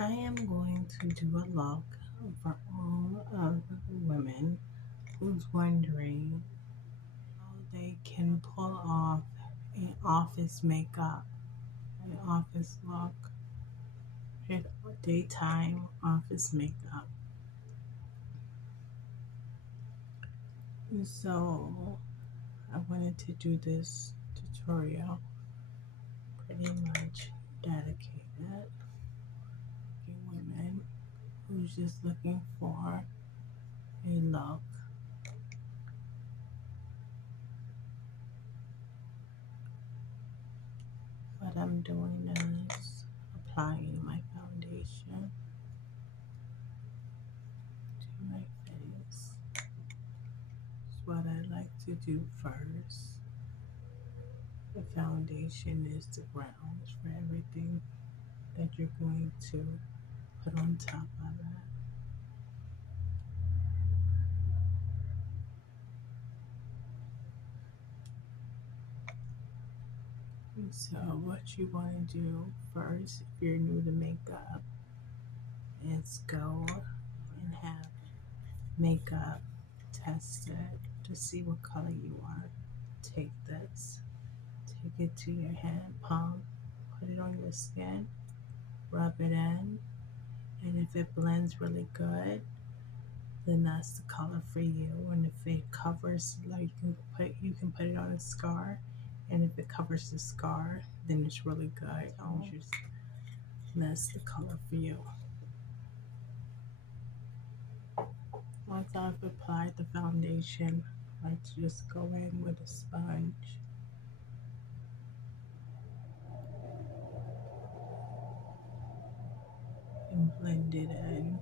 I am going to do a look for all of the women who's wondering how they can pull off an office makeup, an office look, a daytime office makeup. So I wanted to do this tutorial pretty much dedicated to women who's just looking for a look. What I'm doing is applying my foundation to my face. That's what I like to do first. The foundation is the ground for everything that you're going to put on top of it. And so, what you want to do first, if you're new to makeup, is go and have makeup tested to see what color you are. Take this, take it to your hand palm, put it on your skin, rub it in, and if it blends really good, then that's the color for you. And if it covers, like you can put it on a scar, and if it covers the scar, then it's really good. Just that's the color for you. Once I've applied the foundation, I like to just go in with a sponge and blend it in.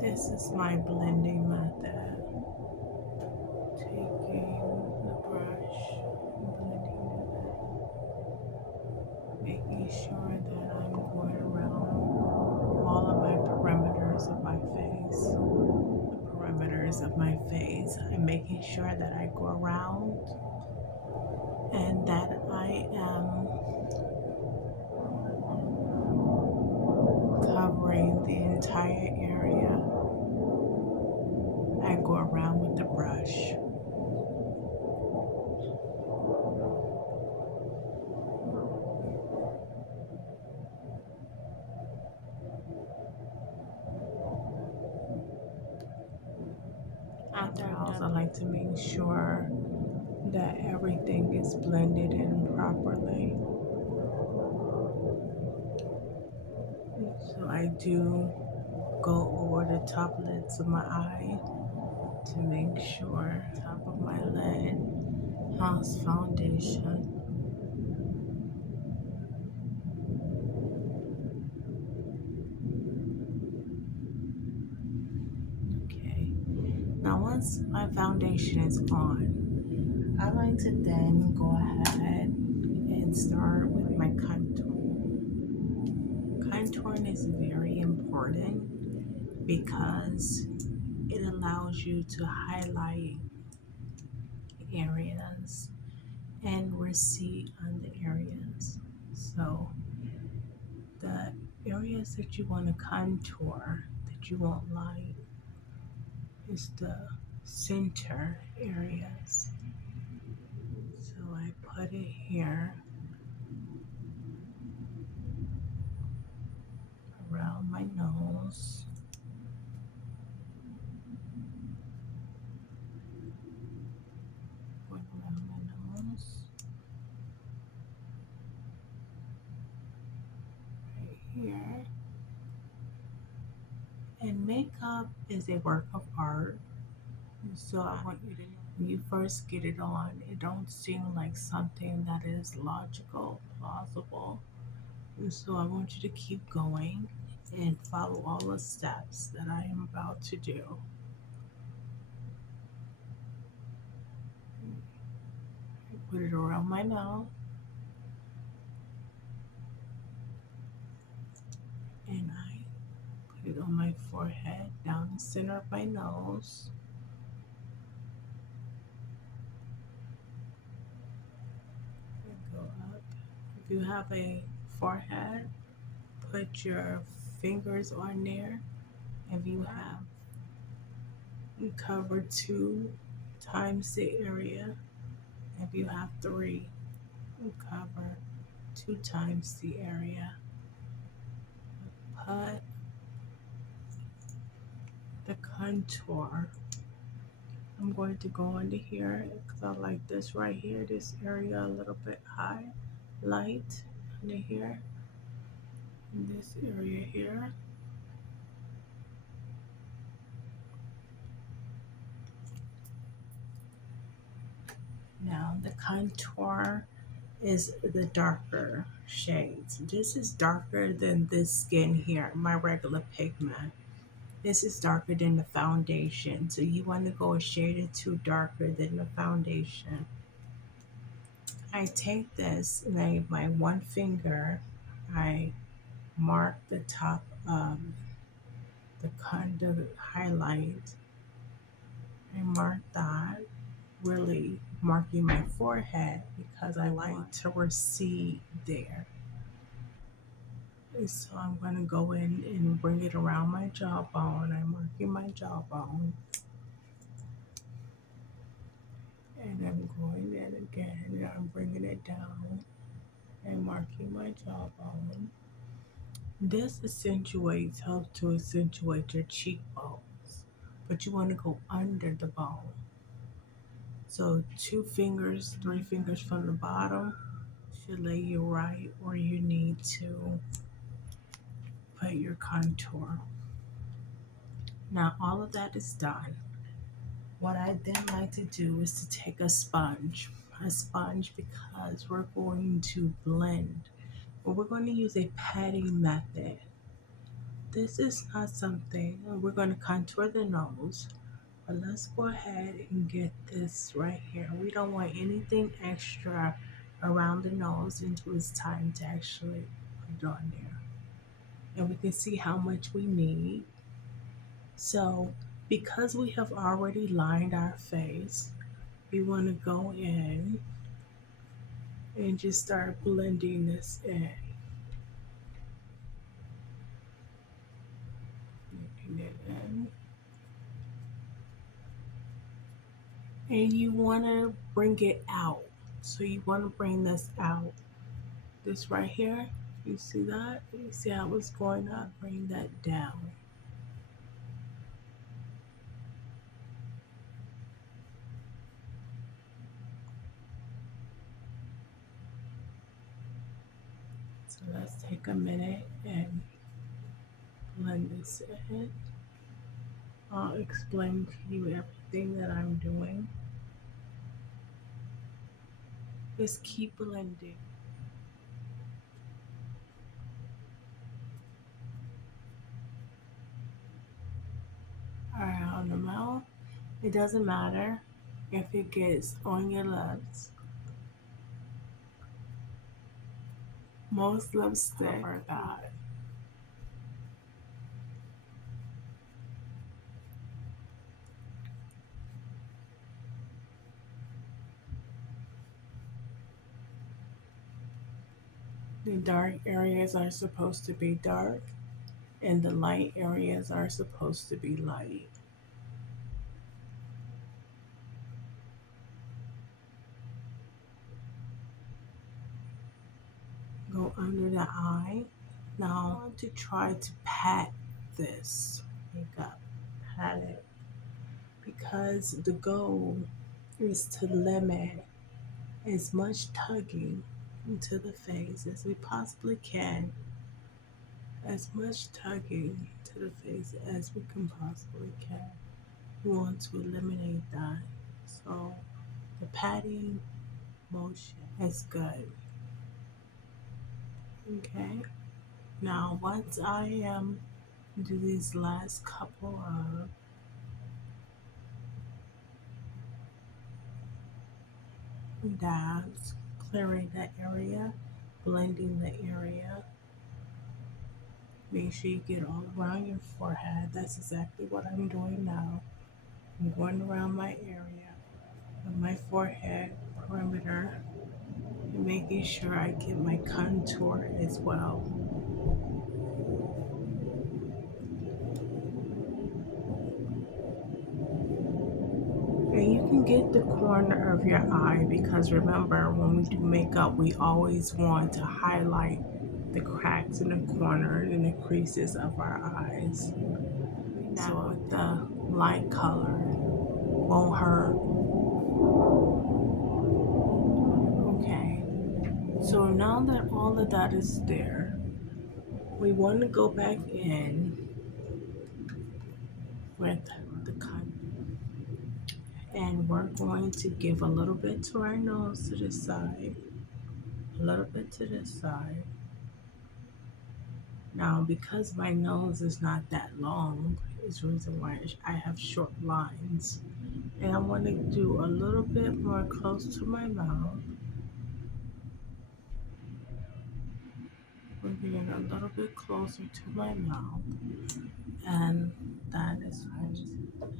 This is my blending method. Taking the brush and blending it, making sure that I'm going around all of my perimeters of my face. The perimeters of my face. I'm making sure that I go around and that I am covering the entire area. I go around with the brush. After I also like to make sure that everything is blended in properly. So I do go over the top lids of my eye to make sure top of my lid has foundation. Okay. Now once my foundation is on, I like to then go ahead and start with my contour. Contouring is very important because it allows you to highlight areas and recede on the areas. So the areas that you want to contour that you won't like is the center areas. So I put it here around my nose. Going around my nose. Right here. And makeup is a work of art. So I want you to know when you first get it on, it don't seem like something that is logical, plausible. And so I want you to keep going and follow all the steps that I am about to do. Put it around my mouth and I put it on my forehead, down the center of my nose. And go up. If you have a forehead, put your fingers on there. If you have, you cover 2 times the area. If you have 3, you cover 2 times the area. Put the contour. I'm going to go under here because I like this right here, this area a little bit high, light under here, in this area here. Now the contour is the darker shades. This is darker than this skin here, my regular pigment. This is darker than the foundation. So you want to go a shade or 2 darker than the foundation. I take this and my one finger, I mark the top of the conduit highlight. I mark that, really marking my forehead because I like to recede there. And so I'm going to go in and bring it around my jawbone. I'm marking my jawbone. And I'm going in again and I'm bringing it down and marking my jawbone. This helps to accentuate your cheekbones, but you want to go under the bone. So 2 fingers, 3 fingers from the bottom should lay you right where you need to put your contour. Now all of that is done. What I then like to do is to take a sponge because we're going to blend. But we're going to use a patting method. This is not something, we're going to contour the nose, but let's go ahead and get this right here. We don't want anything extra around the nose until it's time to actually put it on there. And we can see how much we need. So because we have already lined our face, we want to go in and just start blending this in. Blending it in. And you want to bring it out. So you want to bring this out. This right here, you see that? You see how it's going up? Bring that down. So let's take a minute and blend this in. I'll explain to you everything that I'm doing. Just keep blending. Around the mouth, it doesn't matter if it gets on your lips. Most lipstick cover that. The dark areas are supposed to be dark, and the light areas are supposed to be light. Go under the eye. Now I want to try to pat this makeup. Pat it. Because the goal is to limit as much tugging into the face as we possibly can. As much tugging to the face as we can possibly can. We want to eliminate that. So the patting motion is good. Okay. Now once I do these last couple of dabs, clearing the area, blending the area. Make sure you get all around your forehead. That's exactly what I'm doing now. I'm going around my area of my forehead perimeter and making sure I get my contour as well. And you can get the corner of your eye because remember, when we do makeup, we always want to highlight the cracks in the corner and the creases of our eyes. So with the light color won't hurt. Okay, so now that all of that is there, we want to go back in with the contour. And we're going to give a little bit to our nose to the side, a little bit to this side. Now, because my nose is not that long, is the reason why I have short lines. And I want to do a little bit more close to my mouth. We're getting a little bit closer to my mouth. And that is fine.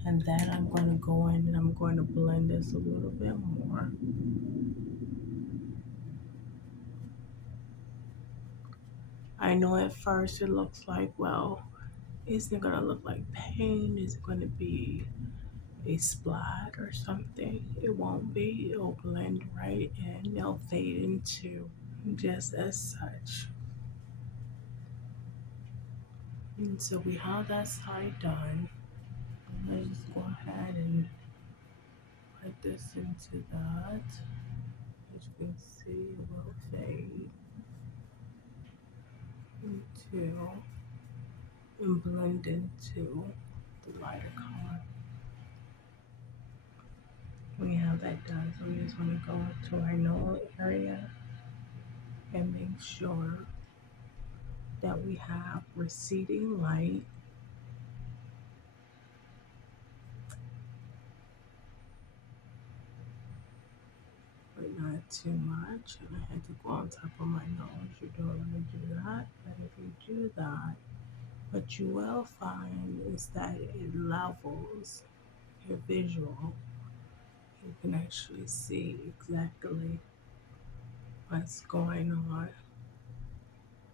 And then I'm going to go in and I'm going to blend this a little bit more. I know at first it looks like, well, is it going to look like paint? Is it going to be a splat or something? It won't be. It'll blend right in. It'll fade into just as such. And so we have that side done. Let's just go ahead and put this into that. As you can see, it will fade into and blend into the lighter color. We have that done, so we just want to go to our nose area and make sure that we have receding light. But not too much. And I had to go on top of my nose. You don't want to do that. But if you do that, what you will find is that it levels your visual. You can actually see exactly what's going on.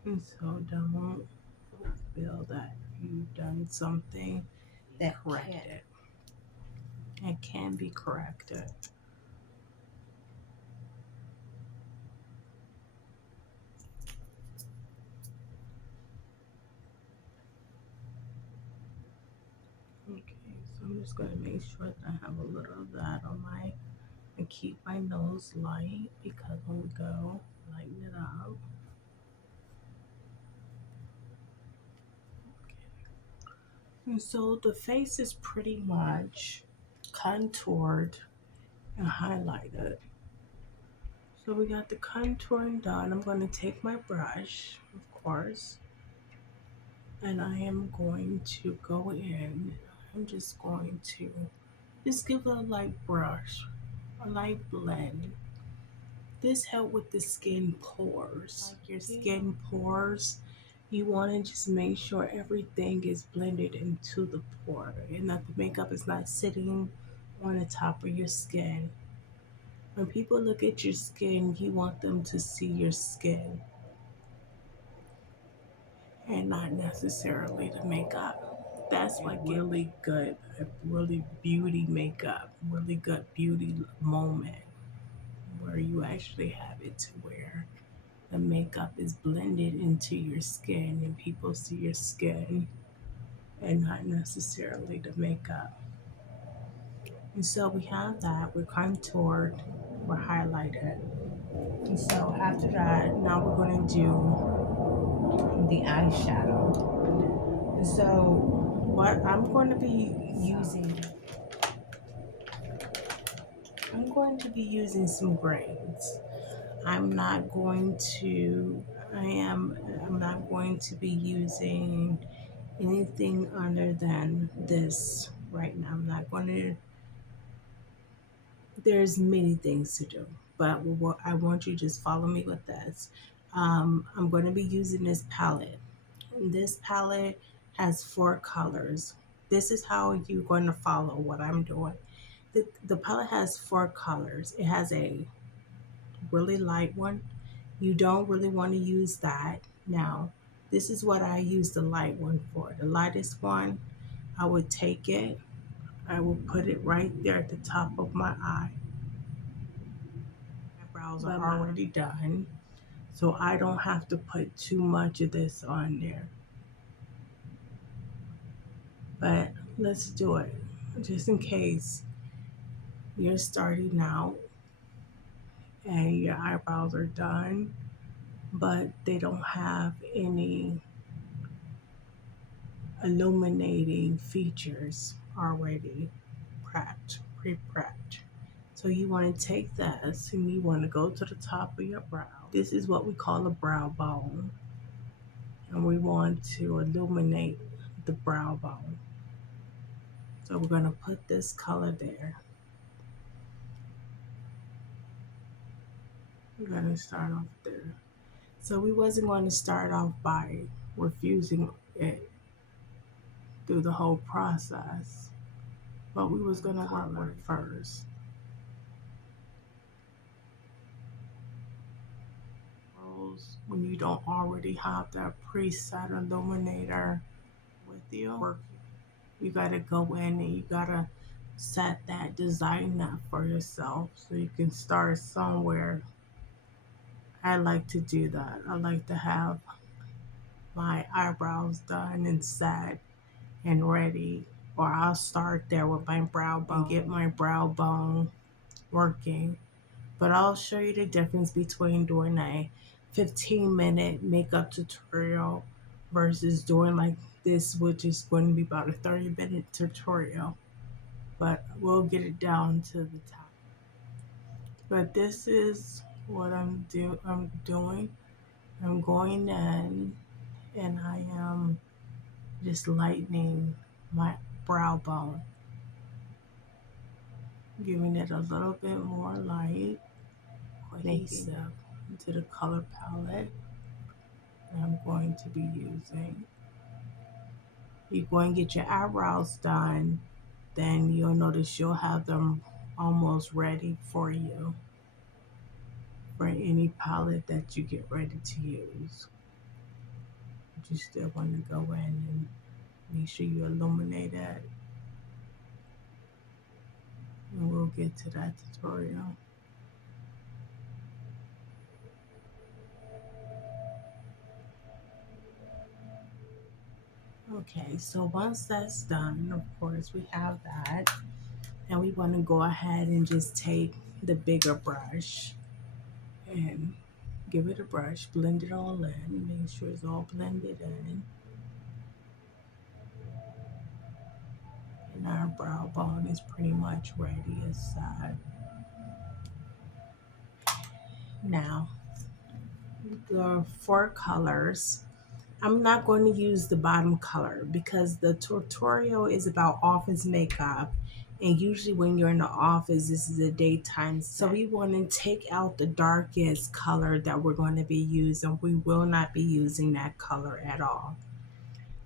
And so don't feel that you've done something that corrected. It can be corrected. Okay, so I'm just going to make sure that I have a little of that on my, and keep my nose light because when we go, lighten it up. Okay. And so the face is pretty much contoured and highlighted. So we got the contouring done. I'm going to take my brush, of course, and I am going to go in. I'm just going to just give a light brush, a light blend. This helps with the skin pores. Like your skin pores, you want to just make sure everything is blended into the pore and that the makeup is not sitting on the top of your skin. When people look at your skin, you want them to see your skin and not necessarily the makeup. That's like really good, really beauty makeup, really good beauty moment where you actually have it to where the makeup is blended into your skin and people see your skin and not necessarily the makeup. And so we have that, we're contoured, we're highlighted. And so after that, now we're going to do the eyeshadow. And so what I'm going to be using I'm going to be using some grains. I'm not going to, I'm not going to be using anything other than this right now. I'm not going to, there's many things to do, but what I want you to just follow me with this. I'm going to be using this palette. This palette has 4 colors. This is how you're going to follow what I'm doing. The palette has 4 colors. It has a really light one. You don't really want to use that. Now, this is what I use the light one for. The lightest one, I would take it, I will put it right there at the top of my eye. My brows are already done, so I don't have to put too much of this on there. But let's do it, just in case you're starting out and your eyebrows are done, but they don't have any illuminating features already pre-prepped. So you want to take this and you want to go to the top of your brow. This is what we call a brow bone. And we want to illuminate the brow bone. So we're going to put this color there. We're going to start off there. So we wasn't going to start off by refusing it through the whole process, but we was going to work with it first. When you don't already have that preset illuminator with you, you got to go in and you got to set that, design that for yourself so you can start somewhere. I like to do that. I like to have my eyebrows done and set and ready, or I'll start there with my brow bone and get my brow bone working. But I'll show you the difference between doing a 15-minute makeup tutorial versus doing like this, which is going to be about a 30-minute tutorial. But we'll get it down to the top. But this is what I'm doing. I'm going in and I am just lightening my brow bone, giving it a little bit more light, cohesive into the color palette I'm going to be using. You're going to get your eyebrows done, then you'll notice you'll have them almost ready for you for any palette that you get ready to use. But you still want to go in and make sure you illuminate it. And we'll get to that tutorial. Okay, so once that's done, of course, we have that. And we want to go ahead and just take the bigger brush and give it a brush, blend it all in, make sure it's all blended in. And our brow bone is pretty much ready aside. Now, the 4 colors, I'm not going to use the bottom color because the tutorial is about office makeup. And usually when you're in the office, this is a daytime set. So we want to take out the darkest color that we're going to be using. We will not be using that color at all.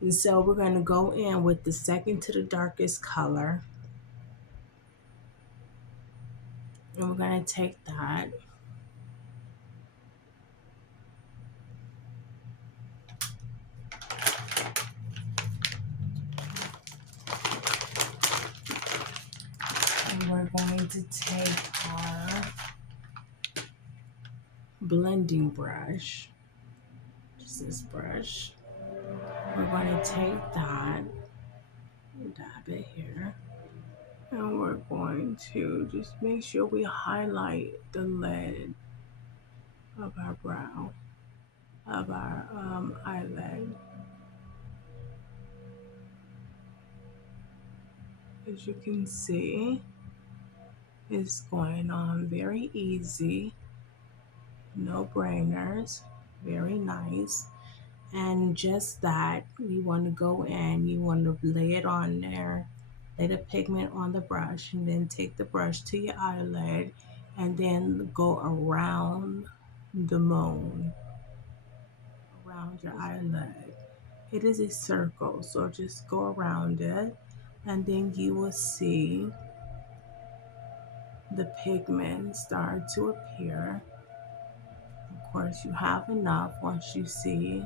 And so we're going to go in with the second to the darkest color. And we're going to take that. And we're going to take our blending brush, just this brush. We're going to take that, dab it here, and we're going to just make sure we highlight the lid of our brow, of our eyelid. As you can see, is going on very easy, no brainers, very nice. And just that, we want to go in, you want to lay it on there, lay the pigment on the brush, and then take the brush to your eyelid and then go around the moon, around your eyelid. It is a circle, so just go around it, and then you will see the pigment start to appear. Of course, you have enough once you see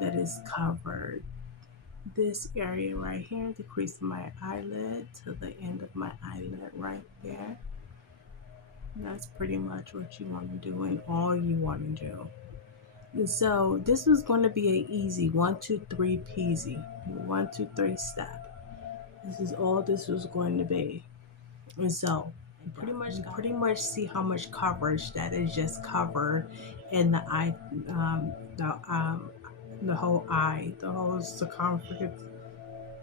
that it's covered this area right here, the crease of my eyelid to the end of my eyelid right there. And that's pretty much what you want to do and all you want to do. And so this was going to be an easy 1, 2, 3 peasy, 1, 2, 3 step. This is all this was going to be. And so you pretty much see how much coverage that is just covered in the eye, the whole eye, the whole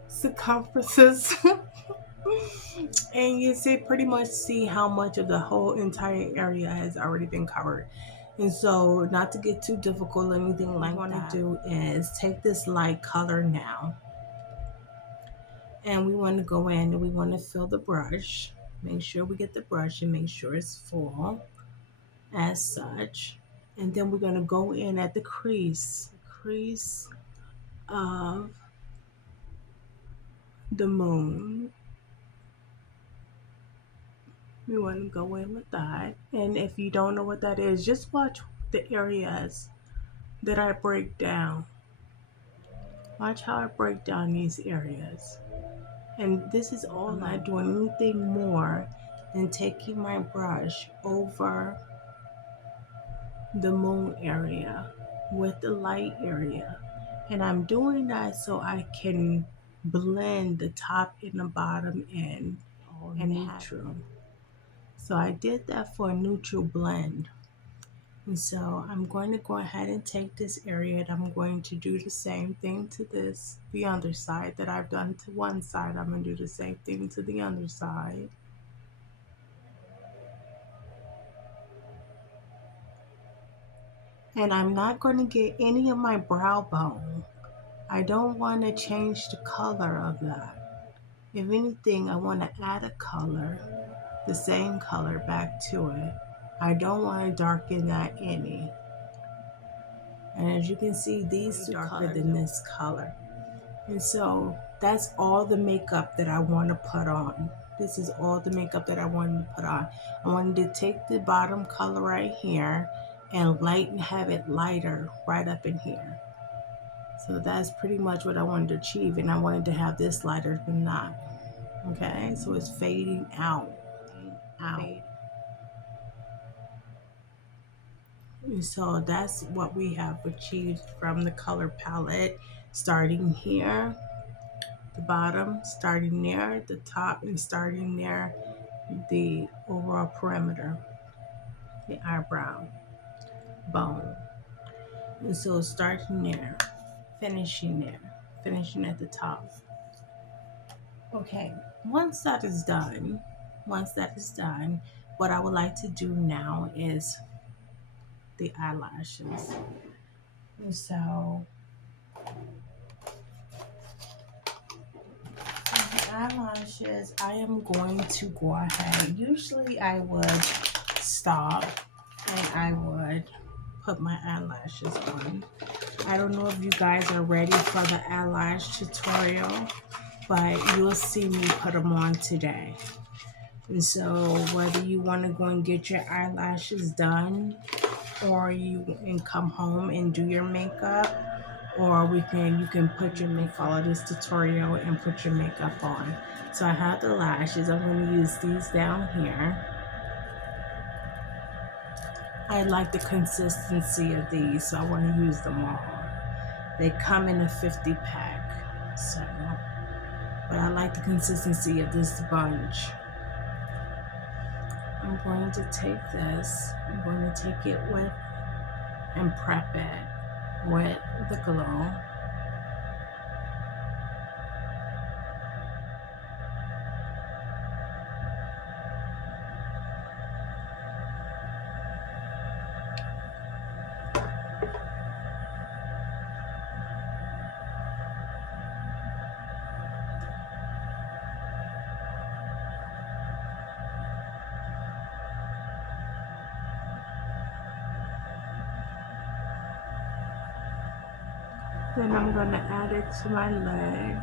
circumferences. And you pretty much see how much of the whole entire area has already been covered. And so, not to get too difficult or anything like that, what we want to do is take this light color now, and we want to go in and we want to fill the brush. Make sure we get the brush and make sure it's full as such. And then we're going to go in at the crease of the moon. We want to go in with that. And if you don't know what that is, just watch the areas that I break down. Watch how I break down these areas. And this is all, I'm not doing anything more than taking my brush over the moon area with the light area. And I'm doing that so I can blend the top and the bottom in and neutral. So I did that for a neutral blend. And so I'm going to go ahead and take this area and I'm going to do the same thing to the other side that I've done to one side. I'm going to do the same thing to the other side. And I'm not going to get any of my brow bone. I don't want to change the color of that. If anything, I want to add a color, the same color back to it. I don't want to darken that any. And as you can see, these two darker than this color. And so that's all the makeup that I want to put on. This is all the makeup that I wanted to put on. I wanted to take the bottom color right here and have it lighter right up in here. So that's pretty much what I wanted to achieve. And I wanted to have this lighter than that. Okay, so it's fading out. And so that's what we have achieved from the color palette, starting here, the bottom, starting there, the top, and starting there, the overall perimeter, the eyebrow bone. And so starting there, finishing there, finishing at the top. Okay, once that is done, what I would like to do now is the eyelashes. And so the eyelashes, I am going to go ahead. Usually I would stop and I would put my eyelashes on. I don't know if you guys are ready for the eyelash tutorial, but you'll see me put them on today. And so whether you want to go and get your eyelashes done, or you can come home and do your makeup, or you can put your makeup, follow this tutorial and put your makeup on. So I have the lashes. I'm going to use these down here. I like the consistency of these, so I want to use them all. They come in a 50 pack, so, but I like the consistency of this bunch. I'm going to take this, I'm going to take it with and prep it with the glue. Then I'm going to add it to my leg.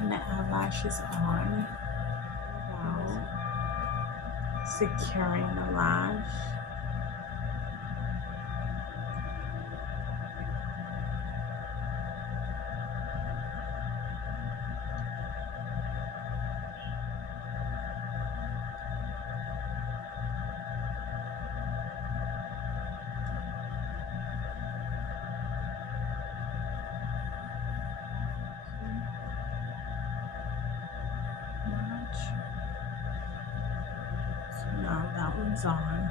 And the eyelashes on. Wow. Securing the lash. Much. So now that one's on.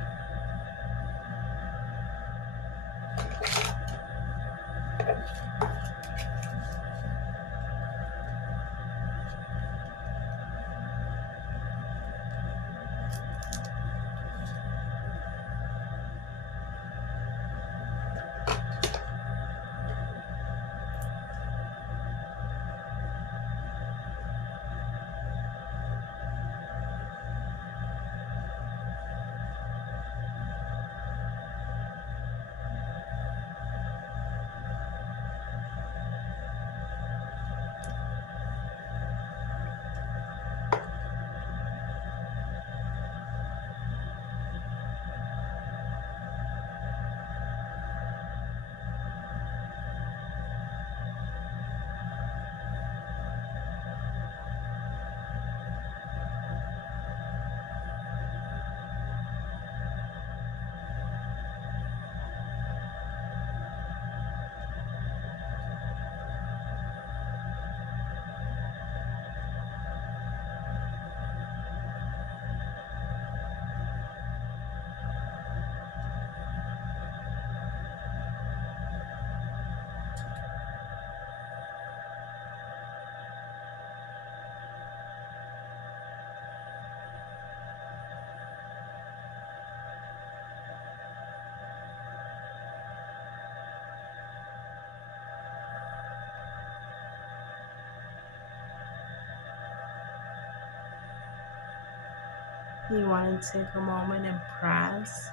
You want to take a moment and press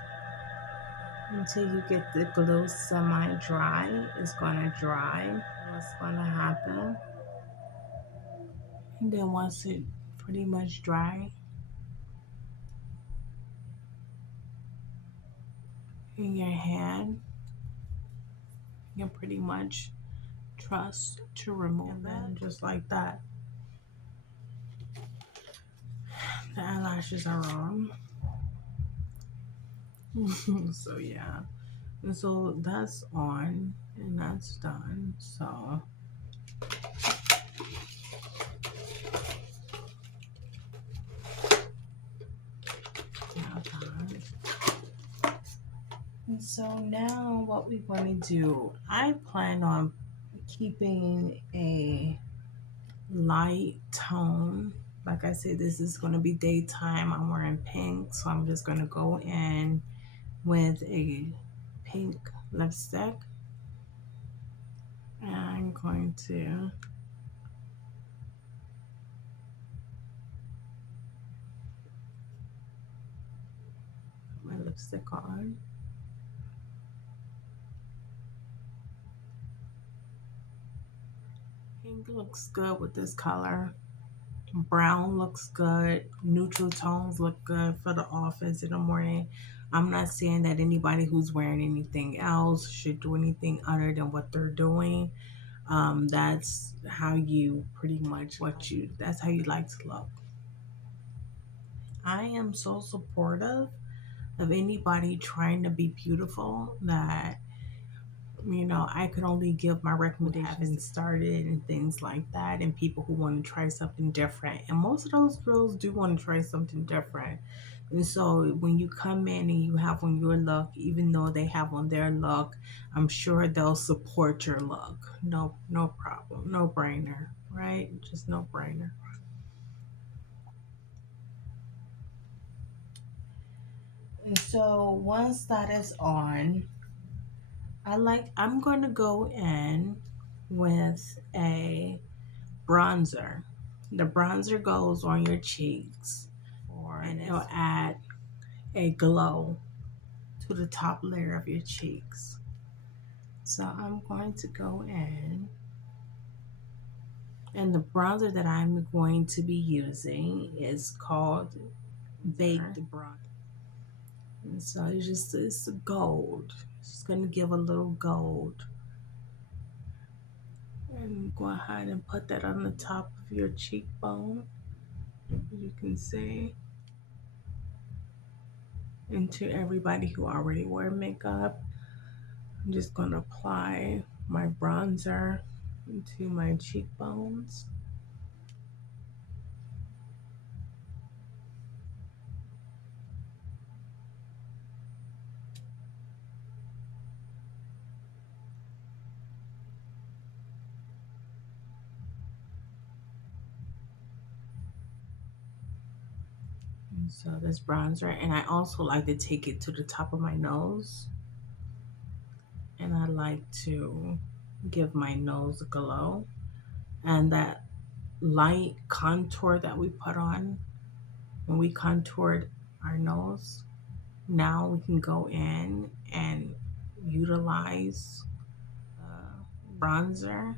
until you get the glue semi-dry. It's going to dry. What's going to happen? And then once it pretty much dry in your hand, you can pretty much trust to remove it just like that. The eyelashes are on. So yeah. And so that's on and that's done. So now done. And so now what we want to do, I plan on keeping a light tone. Like I said, this is going to be daytime. I'm wearing pink, so I'm just going to go in with a pink lipstick. And I'm going to put my lipstick on. Pink looks good with this color. Brown looks good. Neutral tones look good for the office in the morning. I'm not saying that anybody who's wearing anything else should do anything other than what they're doing. That's how you pretty much that's how you like to look. I am so supportive of anybody trying to be beautiful that I could only give my recommendations having started and things like that, and people who want to try something different. And most of those girls do want to try something different. And so when you come in and you have on your look, even though they have on their look, I'm sure they'll support your look. No, no problem. No brainer, right? Just no brainer. And so once that is on, I'm going to go in with a bronzer. The bronzer goes on your cheeks and it'll add a glow to the top layer of your cheeks. So I'm going to go in, and the bronzer that I'm going to be using is called Baked Bronzer. And so it's gold. It's just going to give a little gold. And go ahead and put that on the top of your cheekbone, you can see. And to everybody who already wear makeup, I'm just going to apply my bronzer into my cheekbones. And so this bronzer, and I also like to take it to the top of my nose. And I like to give my nose a glow. And that light contour that we put on when we contoured our nose, now we can go in and utilize bronzer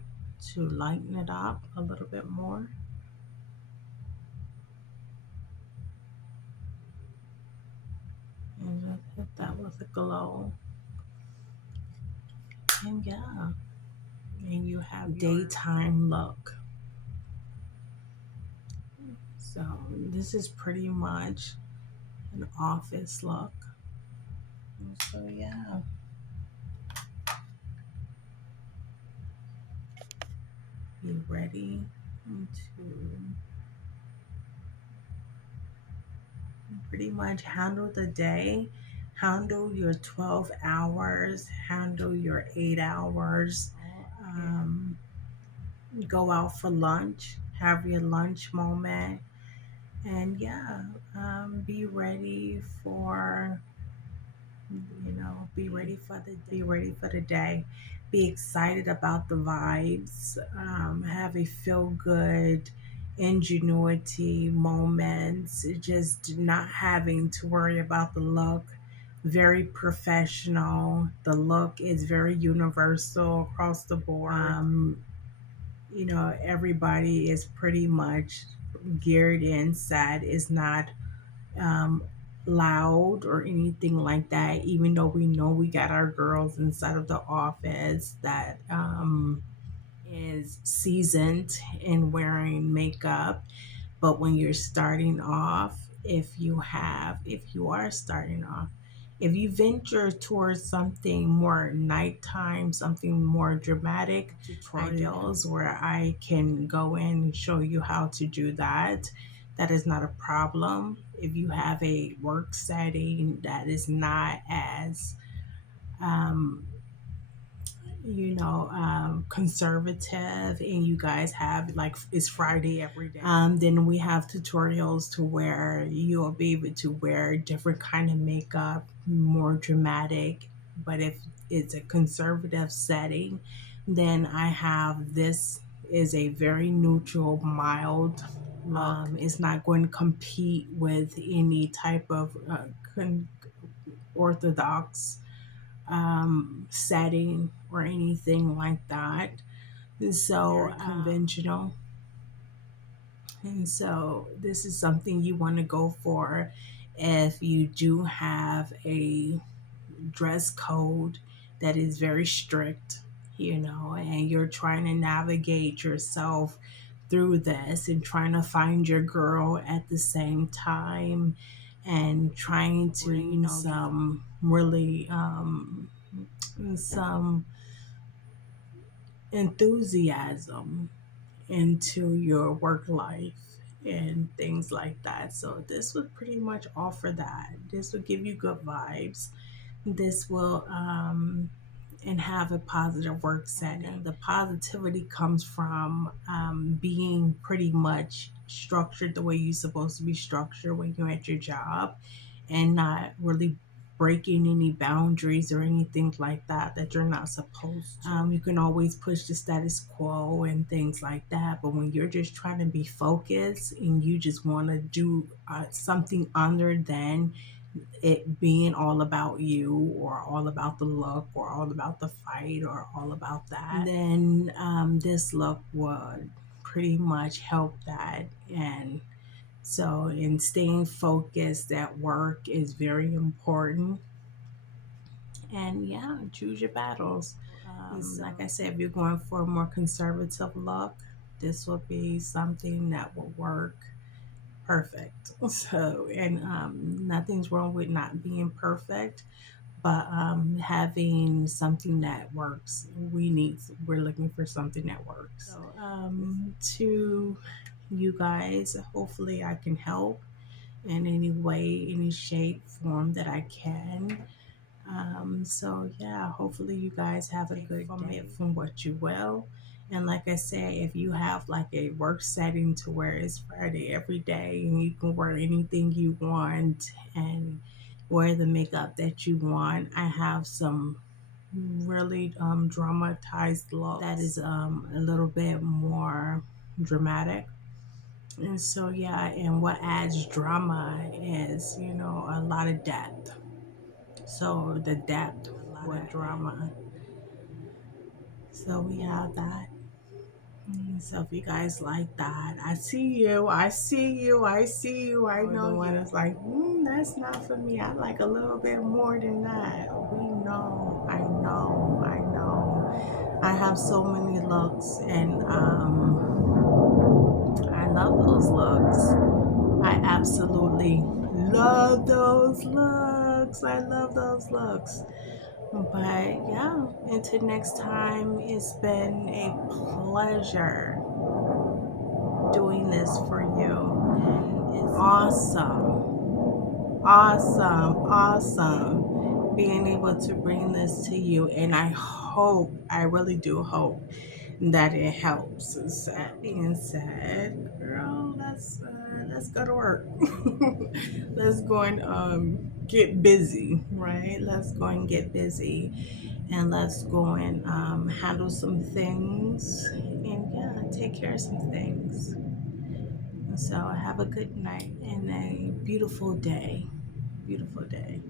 to lighten it up a little bit more. And just hit that with a glow. And yeah, and you have daytime look. So this is pretty much an office look. And so yeah. Be ready to pretty much handle the day, handle your 12 hours, handle your 8 hours, go out for lunch, have your lunch moment, and yeah, be ready for be ready for the day. Be excited about the vibes. Have a feel good ingenuity moments. Just not having to worry about the look. Very professional. The look is very universal across the board. Everybody is pretty much geared in. Sad is not um, loud or anything like that, even though we know we got our girls inside of the office that is seasoned in wearing makeup. But when you're starting off, if you are starting off, if you venture towards something more nighttime, something more dramatic, tutorials where I can go in and show you how to do that, that is not a problem. If you have a work setting that is not as um, conservative, and you guys have like it's Friday every day, then we have tutorials to where you'll be able to wear different kind of makeup, more dramatic. But if it's a conservative setting, then I have this is a very neutral, mild look. It's not going to compete with any type of orthodox setting or anything like that. So conventional. And so this is something you want to go for if you do have a dress code that is very strict, and you're trying to navigate yourself through this and trying to find your girl at the same time and trying to some really some enthusiasm into your work life and things like that. So this would pretty much offer that. This would give you good vibes. This will and have a positive work setting. The positivity comes from being pretty much structured the way you're supposed to be structured when you're at your job, and not really breaking any boundaries or anything like that that you're not supposed to. You can always push the status quo and things like that, but when you're just trying to be focused and you just want to do something other than it being all about you or all about the look or all about the fight or all about that, then this look would pretty much help that. And so, in staying focused at work is very important. And yeah, choose your battles. Like I said, if you're going for a more conservative look, this will be something that will work perfect. So, and nothing's wrong with not being perfect, but having something that works. We're looking for something that works. So, to you guys, hopefully I can help in any way, any shape, form that I can. So yeah, hopefully you guys have a good day from what you will. And like I said, if you have like a work setting to where it's Friday every day and you can wear anything you want and wear the makeup that you want, I have some really dramatized look that is a little bit more dramatic. And so yeah, and what adds drama is, a lot of depth. So the depth with drama. So we have that. So if you guys like that, I see you, I see you, I see you. I know the one is like, that's not for me. I like a little bit more than that. We know, I know, I know. I have so many looks, and I love those looks. I absolutely love those looks. I love those looks. But yeah, until next time, it's been a pleasure doing this for you. It's awesome, awesome, awesome being able to bring this to you. And I really do hope that it helps. So that being said, girl, let's go to work. Let's go and get busy, right? Let's go and get busy, and let's go and handle some things, and yeah, take care of some things. So have a good night and a beautiful day. Beautiful day.